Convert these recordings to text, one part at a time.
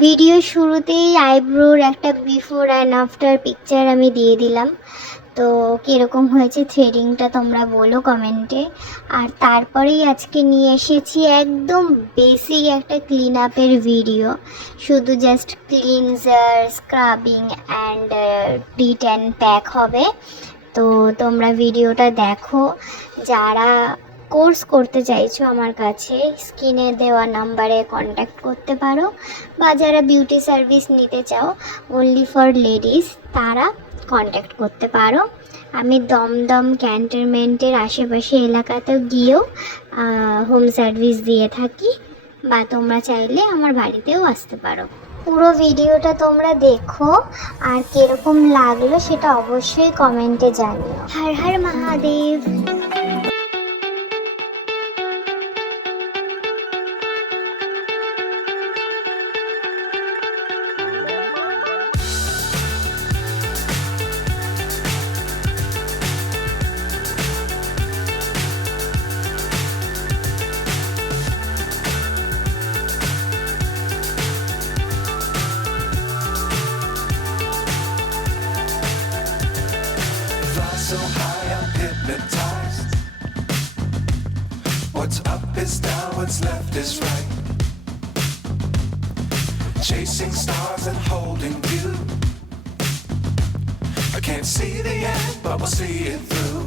ভিডিও শুরুতেই আইব্রোর একটা বিফোর অ্যান্ড আফটার পিকচার আমি দিয়ে দিলাম। তো কীরকম হয়েছে থ্রেডিংটা তোমরা বলো কমেন্টে। আর তারপরেই আজকে নিয়ে এসেছি একদম বেসিক একটা ক্লিন আপের ভিডিও, শুধু জাস্ট ক্লিনজার, স্ক্রাবিং অ্যান্ড ডিট অ্যান্ড প্যাক হবে। তো তোমরা ভিডিওটা দেখো। যারা কোর্স করতে চাইছো আমার কাছে স্ক্রিনে দেওয়া নাম্বারে কন্ট্যাক্ট করতে পারো, বা যারা বিউটি সার্ভিস নিতে চাও অনলি ফর লেডিস তারা কন্ট্যাক্ট করতে পারো। আমি দমদম ক্যান্টনমেন্টের আশেপাশে এলাকাতেও গিয়েও হোম সার্ভিস দিয়ে থাকি, বা তোমরা চাইলে আমার বাড়িতেও আসতে পারো। পুরো ভিডিওটা তোমরা দেখো, আর কীরকম লাগলো সেটা অবশ্যই কমেন্টে জানিও। হর হর Mahadev. So high, I'm hypnotized. What's up is down, what's left is right. Chasing stars and holding you. I can't see the end, but we'll see it through.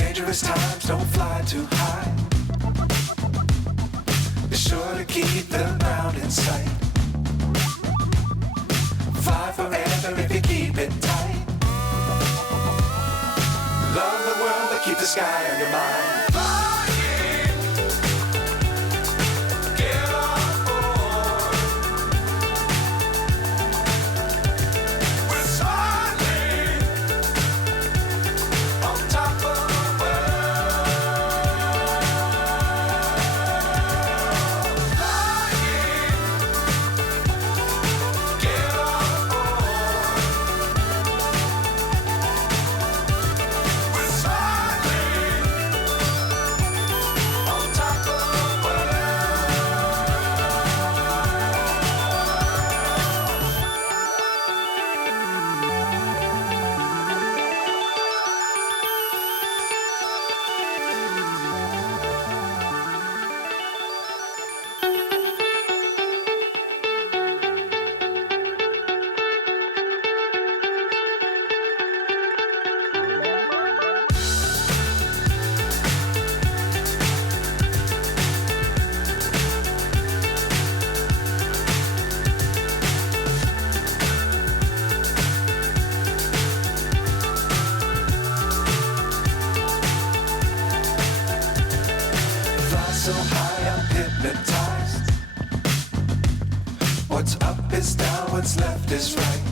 Dangerous times, don't fly too high. Be sure to keep the ground in sight. Fly forever if you keep it tight. Love the world, but keep the sky on your mind. So high, I'm hypnotized. What's up is down, what's left is right.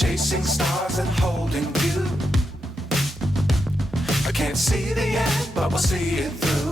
Chasing stars and holding you. I can't see the end, but we'll see it through.